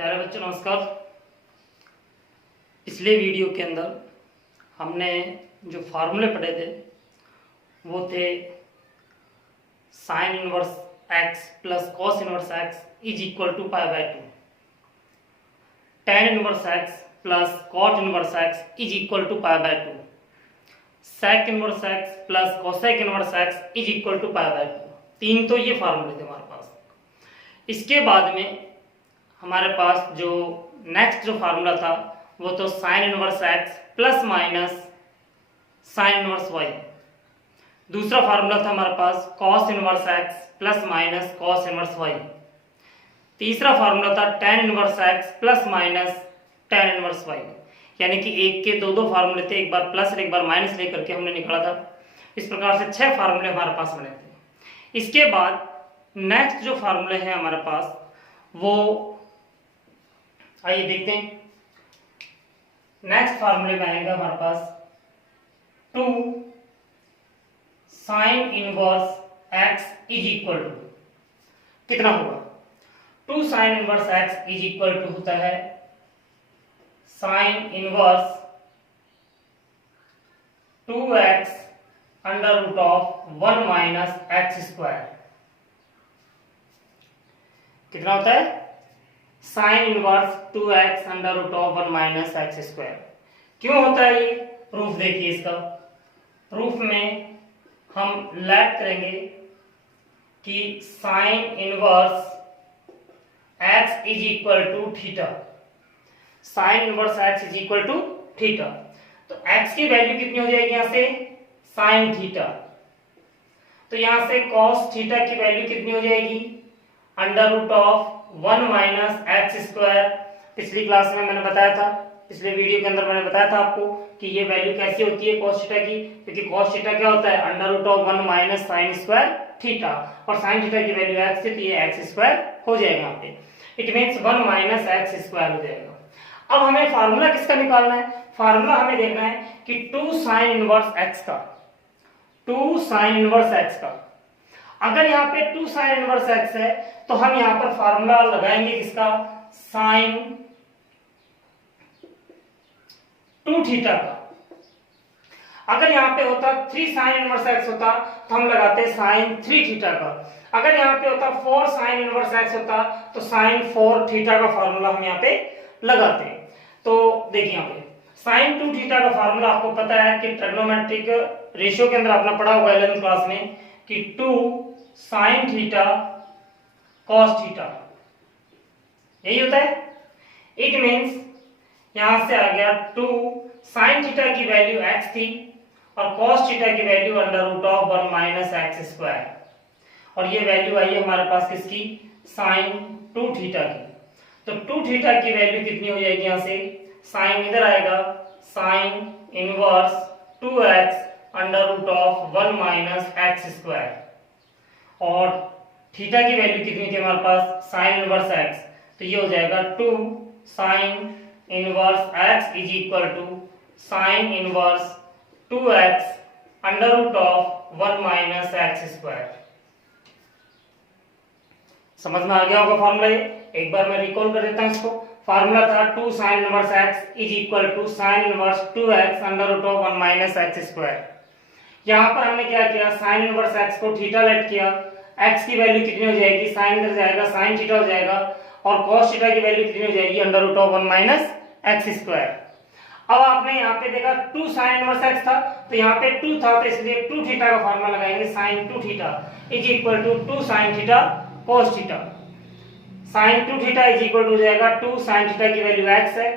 प्यारे बच्चों नमस्कार। पिछले वीडियो के अंदर हमने जो फार्मूले पढ़े थे वो थे sine inverse x plus cos inverse x is equal to pi by 2, tan inverse x plus cot inverse x is equal to pi by 2, sec inverse x plus cosec inverse x is equal to pi by 2। तीन तो ये फार्मूले थे हमारे पास। इसके बाद में हमारे पास जो नेक्स्ट जो फार्मूला था वो तो sine inverse x plus minus sine inverse Y. दूसरा फार्मूला था हमारे पास cos inverse x plus minus cos inverse Y. तीसरा फार्मूला था tan inverse x plus minus tan inverse Y. यानी कि एक के दो फार्मूले थे, एक बार प्लस और एक बार माइनस लेकर के हमने निकाला था। इस प्रकार से 6 फार्मूले हमारे पास बने थे। इसके बाद नेक्स्ट जो फार्मूले हैं हमारे पास वो आइए देखते हैं। नेक्स्ट फार्मूले में आएगा हमारे पास 2 sine inverse x is equal to कितना होगा। 2 sine inverse x is equal to होता है sine inverse 2x under root of 1 minus x square. कितना होता है sine inverse 2x under root of 1 minus x square. क्यों होता है ये? प्रूफ देखिए इसका। प्रूफ में हम लेट करेंगे कि sine inverse x is equal to theta. Sine inverse x is equal to theta, तो x की वैल्यू कितनी हो जाएगी यहां से साइन थीटा। तो यहां से कॉस थीटा की वैल्यू कितनी हो जाएगी under root of 1 minus x square. पिछली क्लास में मैंने बताया था, पिछले वीडियो के अंदर मैंने बताया था आपको कि ये वैल्यू कैसी होती है कॉस थीटा की, क्योंकि कॉस थीटा क्या होता है under root of 1 minus sine square theta, और साइन थीटा की वैल्यू एक्स है तो ये एक्स स्क्वायर हो जाएगा यहाँ पे। It means 1 minus x square हो जाएगा। अब हमें फार्मूला किसका निकालना है? फार्मूला हमें देखना है कि 2 साइन इनवर्स एक्स का, 2 साइन इनवर्स एक्स का। अगर यहाँ पे 2 साइन इनवर्स एक्स है तो हम यहाँ पर फार्मूला लगाएंगे किसका साइन 2 थीटा का। अगर यहाँ पे होता 3 साइन इनवर्स एक्स होता तो हम लगाते साइन 3 थीटा का। अगर यहाँ पे होता 4 साइन इनवर्स एक्स होता तो साइन 4 थीटा का फार्मूला हम यहाँ पे लगाते हैं। तो देखिए यहाँ पे साइन 2 थीटा का फार्मूला आपको पता है कि ट्रिग्नोमेट्रिक रेशियो के अंदर आपने पढ़ा होगा 11th क्लास में कि 2 साइन थीटा कॉस थीटा, यही होता है। इट मीन्स यहां से आ गया 2 साइन थीटा की वैल्यू x थी और कॉस थीटा की value under root of 1 minus x square, और ये वैल्यू आई है हमारे पास किसकी साइन 2 थीटा की। तो 2 थीटा की वैल्यू कितनी हो जाएगी यहां से साइन इधर आएगा sine inverse 2x under root of 1 minus x square, और थीटा की वैल्यू कितनी थी हमारे पास साइन इनवर्स x, तो ये हो जाएगा 2 sine inverse x is equal to sine inverse 2x under root of 1 minus x square. समझ में आ गया होगा फार्मूला ये? एक बार मैं रिकॉल कर देता हूं इसको। फार्मूला था 2 sine inverse x is equal to sine inverse 2x under root of 1 minus x square. यहां पर हमने क्या किया साइन इनवर्स x को थीटा लेट किया। x की वैल्यू कितनी हो जाएगी साइन इधर जाएगा साइन थीटा हो जाएगा, और cos थीटा की वैल्यू कितनी हो जाएगी under root of 1 minus x square. अब आपने यहाँ पे देखा 2 साइन इनवर्स x था तो यहाँ पे 2 था, तो इसलिए 2 थीटा का फार्मूला लगाएंगे sine 2 theta is equal to 2 sine theta cos theta. Sine 2 theta is equal to हो जाएगा 2 साइन थीटा की वैल्यू x है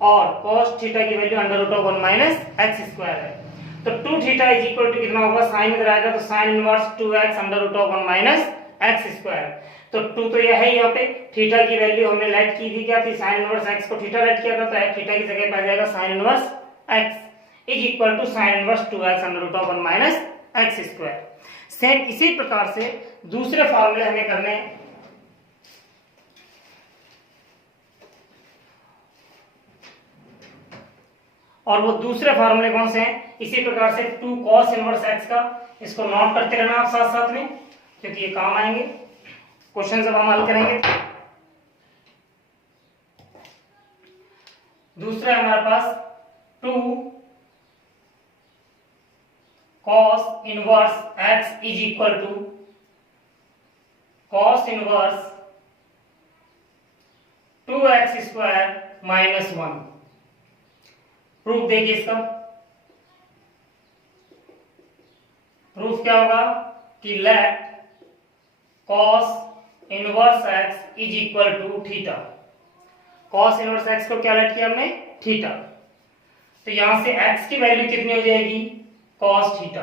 और cos थीटा की value under root of 1 minus x square है। तो 2 थीटा इज इक्वल टू कितना होगा साइन इधर आएगा तो sine inverse 2x under root of 1 minus x square. तो 2 तो यह है यहाँ पे, थीटा की वैल्यू हमने लेट की थी क्या थी साइन इनवर्स x को थीटा लेट किया था, तो थीटा की जगह पे आ जाएगा sine inverse x is equal to sine inverse 2x under root of 1 minus x square. Same इसी प्रकार से दूसरे फार्मूले हमें करने हैं। और वो दूसरे फार्मूले कौन से हैं? इसी प्रकार से 2 cos इनवर्स x का, इसको नोट करते रहना आप साथ साथ में, क्योंकि ये काम आएंगे क्वेश्चन जब हम हल करेंगे। दूसरा है हमारे पास 2 cos inverse x is equal to cos inverse 2x square minus 1। Proof देखिए इसका। प्रूफ क्या होगा कि let cos inverse x is equal to theta. cos inverse x को क्या लेट किया हमने? थीटा। तो यहां से x की वैल्यू कितनी हो जाएगी? cos theta.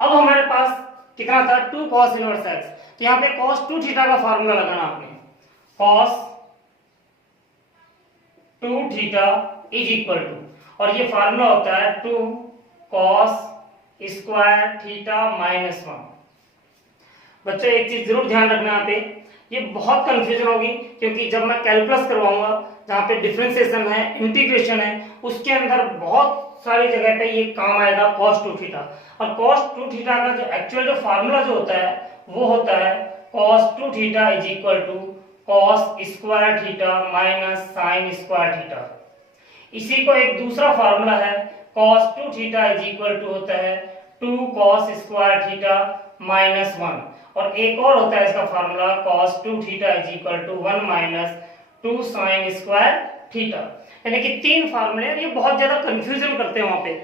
अब हमारे पास कितना था? 2 cos इनवर्स x। तो यहां पे cos 2 थीटा का फार्मूला लगाना आपने। cos 2 theta is equal to, और ये फार्मूला होता है 2 cos स्क्वायर थीटा माइनस 1। बच्चों एक चीज जरूर ध्यान रखना यहाँ पे, ये बहुत कंफ्यूजन होगी, क्योंकि जब मैं कैलकुलस करवाऊंगा जहाँ पे डिफरेंशिएशन है, इंटीग्रेशन है, उसके अंदर बहुत सारी जगह पे ये काम आएगा cos 2 थीटा। और cos 2 थीटा का जो एक्चुअल जो फार्मूला जो होता है वो होता है cos 2 theta is equal to cos square theta minus sine square theta. इसी को एक दूसरा फार्मूला है cos 2 theta is equal to होता है 2 cos स्क्वायर थीटा माइनस 1। और एक और होता है इसका formula cos 2 theta is equal to 1 minus 2 sine square theta. यानी कि 3 फार्मूले हैं। ये बहुत ज्यादा कंफ्यूजन करते हैं, वहां पे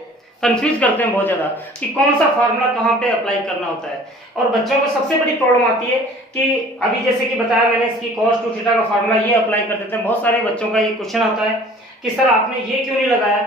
कंफ्यूज करते हैं बहुत ज्यादा कि कौन सा फार्मूला कहाँ पे अप्लाई करना होता है। और बच्चों को सबसे बड़ी प्रॉब्लम आती है कि अभी जैसे कि बताया मैंने इसकी cos 2 थीटा का फार्मूला ये अप्लाई कर देते हैं। बहुत सारे बच्चों का ये क्वेश्चन आता है कि सर आपने ये क्यों नहीं लगाया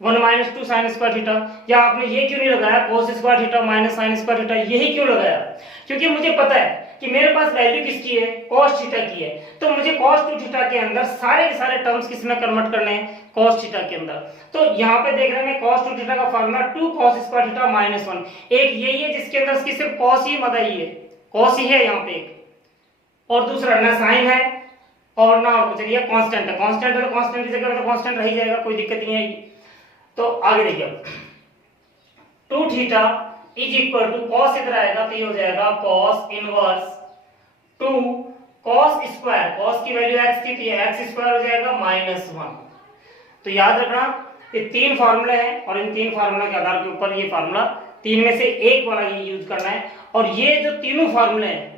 1 माइनस 2 साइन स्क्वायर थीटा, या आपने ये क्यों नहीं लगाया cos square theta minus sine square theta, यही क्यों लगाया? क्योंकि मुझे पता है कि मेरे पास वैल्यू किसकी है? cos थीटा की है। तो मुझे cos 2 थीटा के अंदर सारे के सारे टर्म्स किस में कन्वर्ट करने हैं? cos थीटा के अंदर। तो यहाँ पे देख रहे हैं cos 2 थीटा का formula 2 cos square theta minus 1। एक यही है जिसके अंदर इसकी सिर्फ cos ही मत आई है, cos ही है यहाँ पे एक, और दूसरा ना साइन है और ना और कुछ। ये कांस्टेंट है, कांस्टेंट है तो कांस्टेंट की जगह पे तो कांस्टेंट रह ही जाएगा, कोई दिक्कत नहीं आएगी। तो आगे देखिए 2 theta is equal to cos इधर आएगा तो ये हो जाएगा cos inverse 2 cos square, cos की वैल्यू x की, तो ये x स्क्वायर हो जाएगा माइनस 1। तो याद रखना ये 3 फार्मूले हैं और इन 3 फार्मूले के आधार के ऊपर ये फार्मूला 3 में से एक वाला ये यूज करना है। और ये जो तीनों फार्मूले हैं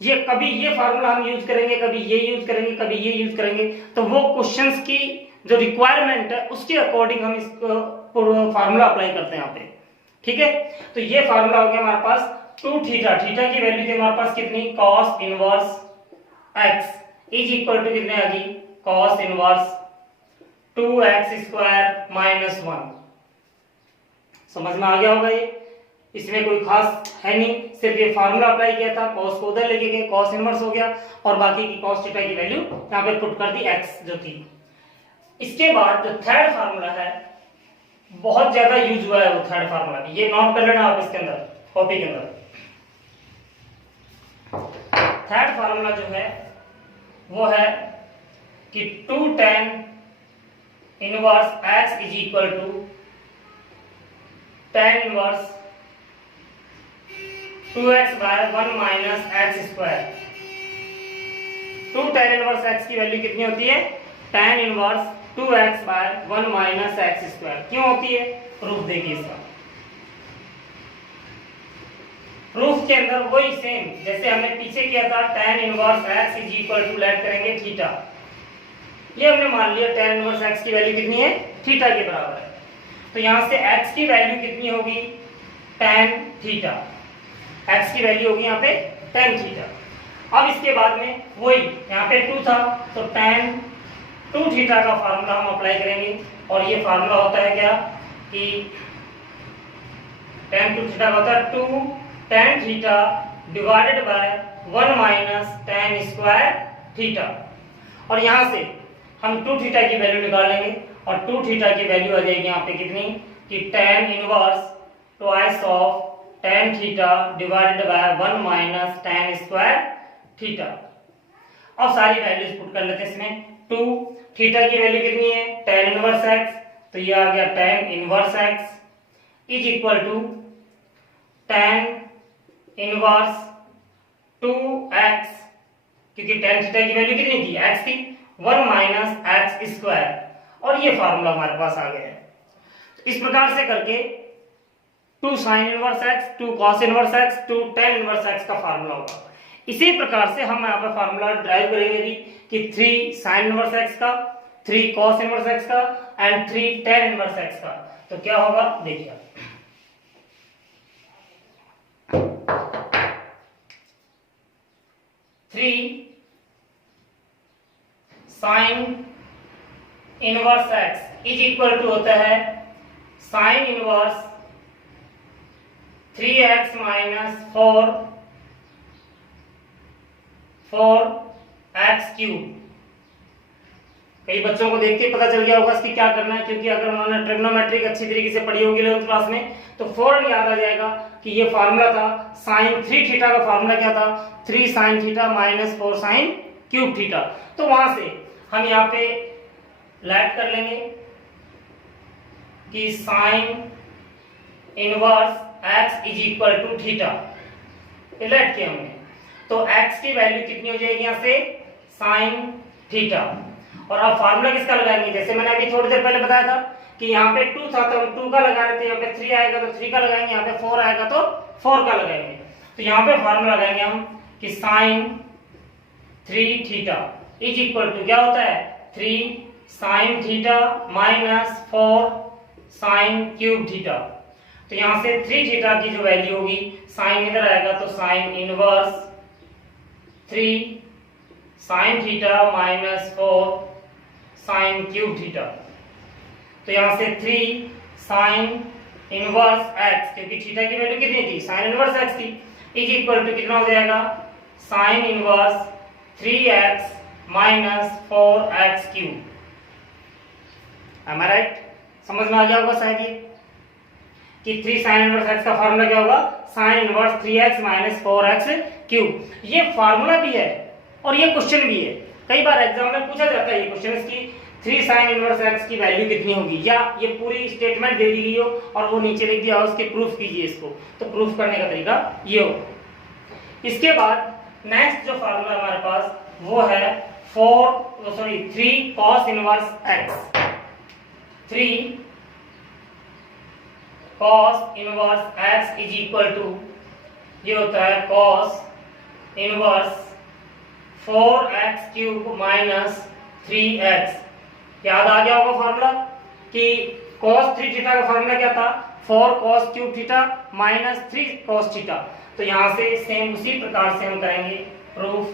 ये कभी ये फार्मूला हम यूज करेंगे, कभी ये यूज करेंगे, कभी ये यूज करेंगे। तो वो क्वेश्चंस की जो रिक्वायरमेंट है उसके अकॉर्डिंग हम इसको फार्मूला अप्लाई करते हैं यहाँ पे, ठीक है। तो ये फार्मूला हो गया हमारे पास 2 थीटा, थीटा की वैल्यू थी हमारे पास कितनी? cos inverse x is equal to कितने आ गई? cos inverse 2x square minus 1। समझ में आ गया होगा ये, इसमें कोई खास है नहीं, सिर्फ ये फार्मूला अप्लाई किया था, cos को उधर लेके गए, cos इनवर्स हो गया, और बाकी की cos थीटा की वैल्यू यहाँ पे पुट कर दी x जो थी। इसके बाद जो थर्ड फार्मूला है बहुत ज्यादा यूज हुआ है वो थर्ड फार्मूला, ये नोट कर लेना आप इसके अंदर कॉपी के अंदर। थर्ड फार्मूला जो है वो है कि 2 tan inverse x is equal to tan inverse 2x by 1 minus x square. 2 tan inverse x की वैल्यू कितनी होती है? tan inverse 2x by 1 minus x square. क्यों होती है? प्रूफ देखिए इसका। प्रूफ के अंदर वही सेम जैसे हमने पीछे किया था, tan inverse x is equal to let करेंगे थीटा। ये हमने मान लिया tan इनवर्स x की वैल्यू कितनी है? थीटा के बराबर है। तो यहां से x की वैल्यू कितनी होगी? tan theta. x की वैल्यू होगी यहाँ पे tan थीटा। अब इसके बाद में वही यहाँ पे 2 था तो tan 2 थीटा का फार्मूला हम अप्लाई करेंगे, और ये फार्मूला होता है क्या कि tan 2 थीटा होता है 2 tan theta divided by 1 minus tan square theta. और यहाँ से हम 2 थीटा की वैल्यू निकाल लेंगे, और 2 थीटा की वैल्यू आ जाएगी यहाँ पे कितनी कि tan inverse twice of tan theta divided by 1 minus tan square theta. अब सारी वैल्यूज पुट कर लेते हैं इसमें। 2 थीटा की वैल्यू कितनी है? tan इनवर्स x, तो ये आ गया tan inverse x is equal to tan inverse 2x, क्योंकि tan थीटा की वैल्यू कितनी थी? x थी, 1 माइनस एक्स स्क्वायर, और ये फार्मूला हमारे पास आ गया है। तो इस प्रकार से करके 2 sine inverse x, 2 cos inverse x, 2 tan inverse x का फार्मूला होगा। इसी प्रकार से हम यहाँ पे फार्मूला ड्राइव करेंगे भी कि 3 साइन इनवर्स एक्स का, 3 कॉस इनवर्स एक्स का एंड 3 टेन इनवर्स एक्स का। तो क्या होगा देखिए, three sine inverse x is equal to होता है sine inverse 3x minus 4x cube. कई बच्चों को देख के पता चल गया होगा इसकी क्या करना है, क्योंकि अगर उन्होंने ट्रिग्नोमेट्रिक अच्छी तरीके से पढ़ी होगी 11th क्लास में तो फौरन याद आ जाएगा कि ये फार्मूला था साइन 3 थीटा का फार्मूला क्या था, 3 sine theta minus 4 sine cube theta. तो वहां से हम यहाँ पे लैट कर लेंगे कि sine inverse x is equal to theta, let किया हमने। तो x की वैल्यू कितनी हो जाएगी यहाँ से, साइन थीटा। और अब फार्मूला किसका लगाएंगे, जैसे मैंने अभी थोड़ी देर पहले बताया था कि यहाँ पे 2 था तो हम 2 का लगा रहे थे, यहाँ पे 3 आएगा तो 3 का लगाएंगे, यहाँ पे 4 आएगा तो 4 का लगाएंगे। तो यहाँ पे फार्मूला लगाएंगे हम कि sine 3 theta is equal to क्या होता है, 3 sine theta minus 4 sine cube theta. तो यहां से 3 थीटा की जो वैल्यू होगी, साइन इधर आएगा तो sine inverse 3 sine theta minus 4 sine cube theta. तो यहां से 3 साइन इनवर्स x, क्योंकि थीटा की वैल्यू कितनी थी, साइन इनवर्स x थी, इज इक्वल टू कितना हो जाएगा, sine inverse 3x minus 4x cube. am I right? समझ में आ गया होगा शायद ये कि 3 साइन इनवर्स x का फार्मूला क्या होगा, sine inverse 3x minus 4x cube. ये फार्मूला भी है और ये क्वेश्चन भी है, कई बार एग्जाम में पूछा जाता है ये क्वेश्चन इसकी 3 साइन इनवर्स x की वैल्यू कितनी होगी, या ये पूरी स्टेटमेंट दे दी गई हो और वो नीचे लिख दिया हो, उसके प्रूफ कीजिए इसको। तो प्रूफ करने का तरीका ये हो। इसके बाद नेक्स्ट जो फार्मूला हमारे पास वो है 3 cos inverse x, 3 cos inverse x is equal to ये होता है cos inverse 4x cube minus 3x। याद आ गया होगा फार्मूला कि cos 3 थीटा का फार्मूला क्या था, 4 cos cube theta minus 3 cos theta. तो यहाँ से सेम उसी प्रकार से हम करेंगे प्रूफ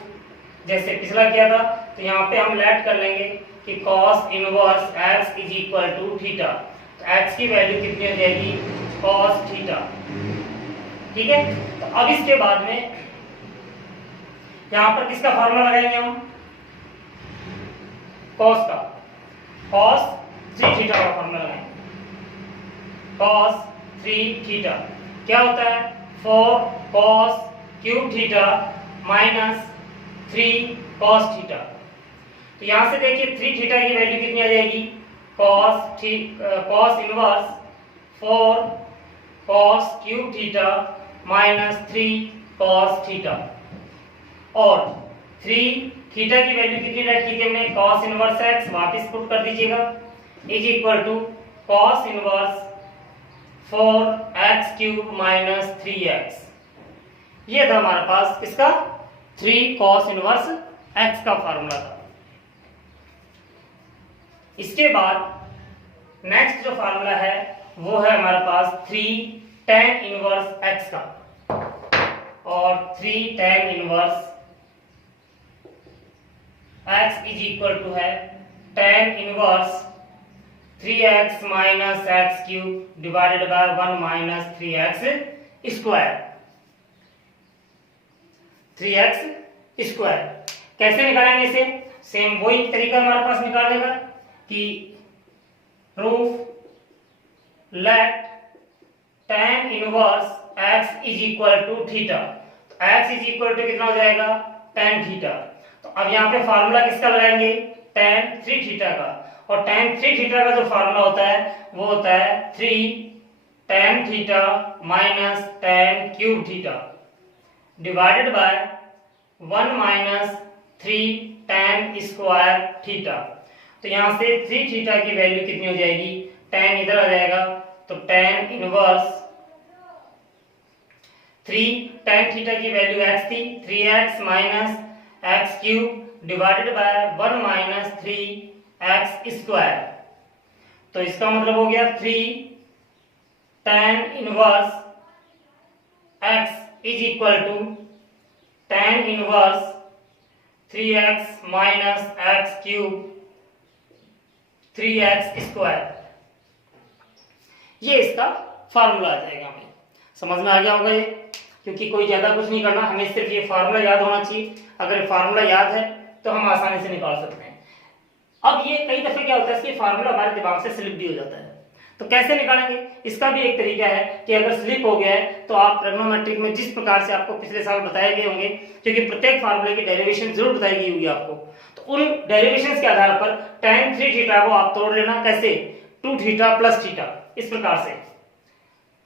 जैसे पिछला किया था। तो यहाँ पे हम लेट कर लेंगे कि cos inverse x is equal to theta. तो x की वैल्यू कितनी हो जाएगी, cos थीटा। ठीक है, तो अब इसके बाद में यहां पर किसका फार्मूला लगाएंगे हम, cos का, cos 3 थीटा का फार्मूला लगाएंगे। cos 3 थीटा क्या होता है, 4 cos cube theta minus 3 cos theta. तो यहां से देखिए 3 थीटा की वैल्यू कितनी आ जाएगी, cos inverse 4 cos cube theta minus 3 cos theta. और 3 थीटा की वैल्यू कितनी राइट की थी हमने, cos इनवर्स x, वापस पुट कर दीजिएगा, is equal to cos inverse 4x cube minus 3x। ये था हमारे पास किसका, 3 cos इनवर्स x का फार्मूला था। इसके बाद नेक्स्ट जो फार्मूला है वो है हमारे पास 3 tan इनवर्स x का, और 3 tan inverse x is equal to है tan inverse 3x minus x cube divided by 1 minus 3x square, 3x square. कैसे निकालेंगे इसे, सेम वही तरीका हमारे पास निकालने का कि proof let tan inverse x is equal to theta. तो x इज इक्वल टू कितना हो जाएगा, tan थीटा। तो अब यहाँ पे फार्मूला किसका लगाएंगे, tan 3 थीटा का। और tan 3 थीटा का जो फार्मूला होता है वो होता है 3 tan theta minus tan cube theta divided by 1 minus 3 tan square theta. तो यहां से 3 थीटा की वैल्यू कितनी हो जाएगी, tan इधर आ जाएगा तो tan इनवर्स 3 tan थीटा की वैल्यू x थी, 3x minus x cube divided by 1 minus 3x square. तो इसका मतलब हो गया 3 tan inverse x is equal to tan inverse 3x minus x cube 3x square. ये इसका फार्मूला आ जाएगा। हमें समझ में आ गया होगा ये, क्योंकि कोई ज्यादा कुछ नहीं करना, हमें सिर्फ ये फार्मूला याद होना चाहिए। अगर फार्मूला याद है तो हम आसानी से निकाल सकते हैं। अब ये कई दफे क्या होता है, इसकी फार्मूला हमारे दिमाग से स्लिप भी हो जाता है। तो कैसे निकालेंगे, इसका भी एक तरीका है कि अगर स्लिप हो गया है तो आप ट्रिग्नोमेट्रिक में जिस प्रकार से आपको पिछले साल बताए गए होंगे, क्योंकि प्रत्येक फार्मूले की डेरिवेशन जरूर बताई गई होगी आपको, तो उन डेरिवेशंस के आधार पर tan 3 थीटा को आप तोड़ लेना। कैसे, 2 थीटा प्लस थीटा, इस प्रकार से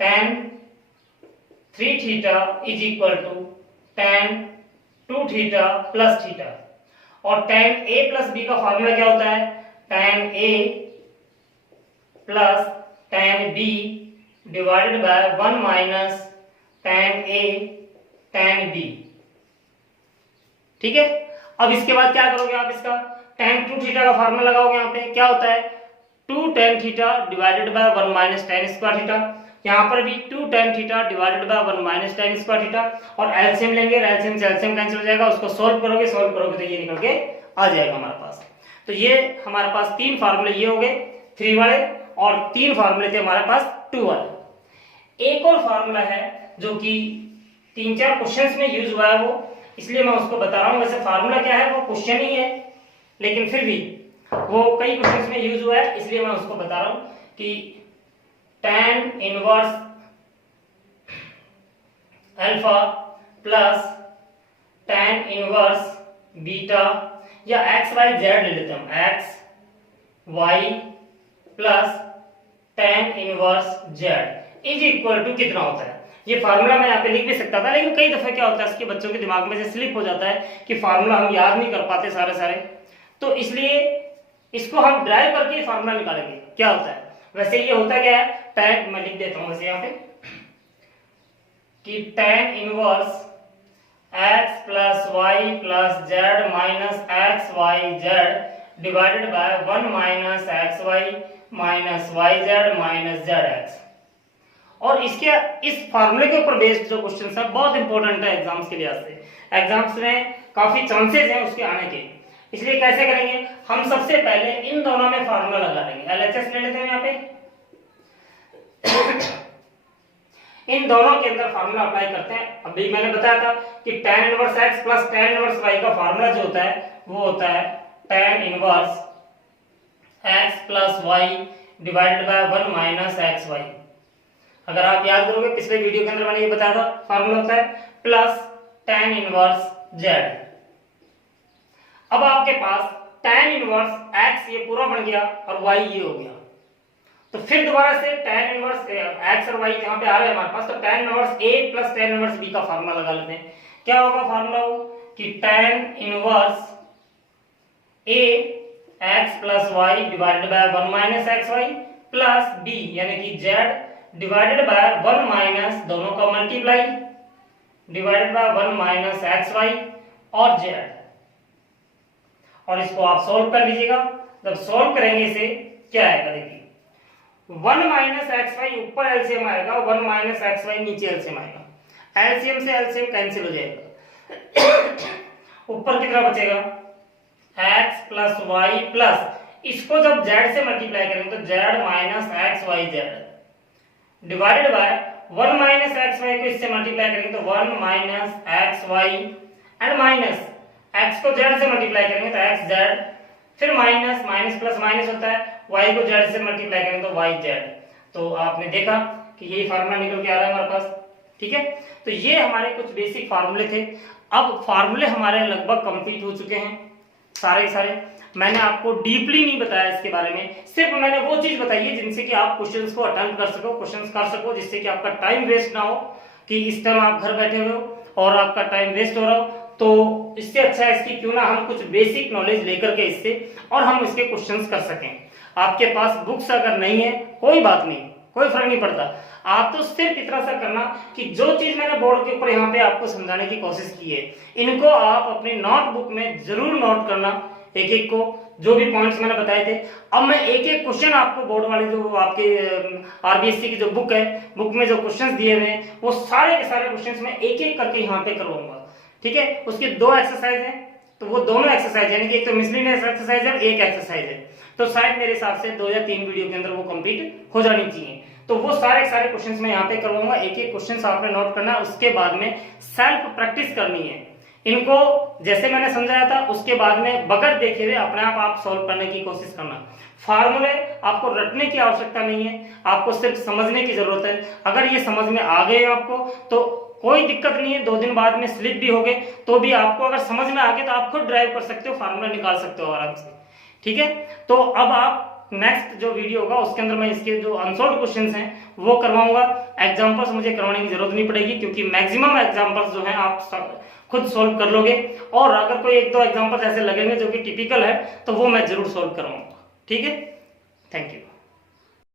tan 3 theta is equal to tan 2 theta plus theta. और tan a प्लस b का फार्मूला क्या होता है, tan a plus tan b divided by 1 minus tan a tan b। ठीक है, अब इसके बाद क्या करोगे आप, इसका tan 2 थीटा का फार्मूला लगाओगे। यहाँ पे क्या होता है, 2 tan theta divided by 1 minus tan square theta. यहाँ पर भी 2 tan theta divided by 1 minus tan square theta. और एलसीएम लेंगे, एलसीएम से एलसीएम कैंसिल हो जाएगा, उसको सोल्व करोगे तो ये निकल के आ जाएगा हमारे पास। तो ये हमारे पास 3 फार्मूले ये हो गए 3 वाले, और 3 फार्मूले थे हमारे पास 2 वाले। एक और फार्मूला है जो कि 3-4 क्वेश्चंस में यूज हुआ है वो, इसलिए मैं उसको बता रहा हूँ। वैसे फार्मूला क्या है, वो क्वेश्चन ही है, लेकिन फिर भी वो कई क्वेश्चंस में यूज हुआ है, इसलिए मैं उसको बता रहा हूँ कि tan inverse alpha plus tan inverse beta, या एक्स वाई जेड ले लेते हैं, x y plus tan inverse z is equal to कितना होता है। ये फार्मूला मैं यहाँ पे लिख भी सकता था, लेकिन कई दफे क्या होता है, इसके बच्चों के दिमाग में से स्लिप हो जाता है कि फार्मूला हम याद नहीं कर पाते सारे, तो इसलिए इसको हम ड्राइव करके फार्मूला निकालेंगे। क्या होता है, वैसे ये होता क्या है, tan, मैं लिख देता हूं वैसे यहाँ पे कि tan inverse x plus y plus z minus x y z divided by 1 minus x y minus y z minus z x. और इसके इस फार्मूले के ऊपर बेस्ड जो क्वेश्चन है बहुत इंपॉर्टेंट है एग्जाम्स के लिहाज से, एग्जाम्स में काफी चांसेस हैं उसके आने के। इसलिए कैसे करेंगे, हम सबसे पहले इन दोनों में फार्मूला लगा लेंगे। एलएचएस ले लेते हैं यहाँ पे इन दोनों के अंदर फार्मूला अप्लाई करते हैं। अभी मैंने बताया था कि tan inverse x plus tan inverse y का फार्मूला जो होता है वो होता है tan inverse x plus y divided by 1 minus x y. अगर आप याद करोगे पिछले वीडियो के अंदर मैंने ये बताया था, फार्मूला होता है प्लस tan इनवर्स z। अब आपके पास tan इनवर्स x ये पूरा बन गया और y ये हो गया, तो फिर दोबारा से tan इनवर्स x और y यहाँ पे आ रहे हैं हमारे पास, तो tan inverse a plus tan inverse b का फार्मूला लगा लेते हैं। क्या होगा फार्मूला वो कि tan inverse a x plus y divided by 1 minus x y plus b यानी कि z डिवाइडेड बाय 1 माइनस दोनों का multiply divided by 1 minus x y और z। और इसको आप सोल्व कर लीजिएगा। जब सोल्व करेंगे इसे क्या आएगा, देखिए 1 माइनस एक्स वाई ऊपर एलसीएम आएगा, 1 माइनस एक्स वाई नीचे एलसीएम आएगा, एलसीएम से एलसीएम कैंसिल हो जाएगा। ऊपर कितना बचेगा x प्लस वाई प्लस इसको जब z से मल्टीप्लाई करेंगे तो z minus x y z divided by 1 minus x y को इससे मल्टीप्लाई करेंगे तो 1 minus x y and minus x को z से मल्टीप्लाई करेंगे तो x z, फिर माइनस माइनस प्लस माइनस होता है, y को z से मल्टीप्लाई करेंगे तो y z। तो आपने देखा कि यही फार्मूला निकल के आ रहा है हमारे पास। ठीक है, तो ये हमारे कुछ बेसिक फार्मूले थे। अब फार्मूले हमारे लगभग कंप्लीट हो चुके हैं सारे। मैंने आपको डीपली नहीं बताया इसके बारे में, सिर्फ मैंने वो चीज बताई है जिनसे कि आप क्वेश्चंस को अटेम्प्ट कर सको, क्वेश्चंस कर सको, जिससे कि आपका टाइम वेस्ट ना हो कि इस टाइम आप घर बैठे हुए हो और आपका टाइम वेस्ट हो रहा हो। तो इससे अच्छा है इसकी क्यों ना हम कुछ बेसिक नॉलेज लेकर के इससे और हम इसके क्वेश्चंस कर सकें। आपके पास बुक्स अगर नहीं है कोई बात नहीं, कोई फर्क नहीं पड़ता, आप तो सिर्फ इतना सा करना कि जो चीज मैंने बोर्ड के ऊपर यहाँ पे आपको समझाने की कोशिश की है, इनको आप अपनी नोटबुक में जरूर नोट करना, एक एक को जो भी पॉइंट्स मैंने बताए थे। अब मैं एक एक क्वेश्चन आपको बोर्ड वाले जो आपके आरबीएससी की जो बुक है, बुक में जो क्वेश्चंस दिए हुए हैं वो सारे के सारे क्वेश्चंस मैं एक एक करके यहाँ पे करवाऊंगा, ठीक है। उसके 2 एक्सरसाइज हैं, तो वो दोनों एक्सरसाइज यानी कि एक तो मिसलिनियस एक्सरसाइज है, एक एक्सरसाइज है, तो शायद मेरे हिसाब से 2 या 3 वीडियो के अंदर वो कंप्लीट हो जानी चाहिए। तो वो सारे क्वेश्चंस मैं यहाँ पे करवाऊंगा, एक एक क्वेश्चंस आपने नोट करना, उसके बाद में सेल्फ प्रैक्टिस करनी है इनको, जैसे मैंने समझाया था उसके बाद में बगैर देखे हुए अपने आप सॉल्व करने की कोशिश करना। फार्मूले आपको रटने की आवश्यकता नहीं है, आपको सिर्फ समझने की जरूरत है। अगर ये समझ में आ गए आपको तो कोई दिक्कत नहीं है, 2 दिन बाद में स्लिप भी हो गए तो भी आपको अगर समझ में आ गए तो आप खुद ड्राइव कर सकते हो, फार्मूला निकाल सकते हो आराम से, ठीक है। तो अब आप नेक्स्ट जो वीडियो होगा उसके अंदर मैं इसके जो अनसॉल्व क्वेश्चंस हैं वो करवाऊंगा। एग्जांपल्स मुझे करवाने की जरूरत नहीं पड़ेगी क्योंकि मैक्सिमम एग्जांपल्स जो हैं आप खुद सॉल्व कर लोगे, और अगर कोई 1-2 एग्जांपल्स ऐसे लगेंगे जो कि टिपिकल है तो वो मैं जरूर सॉल्व करवाऊंगा, ठीक है। Thank you.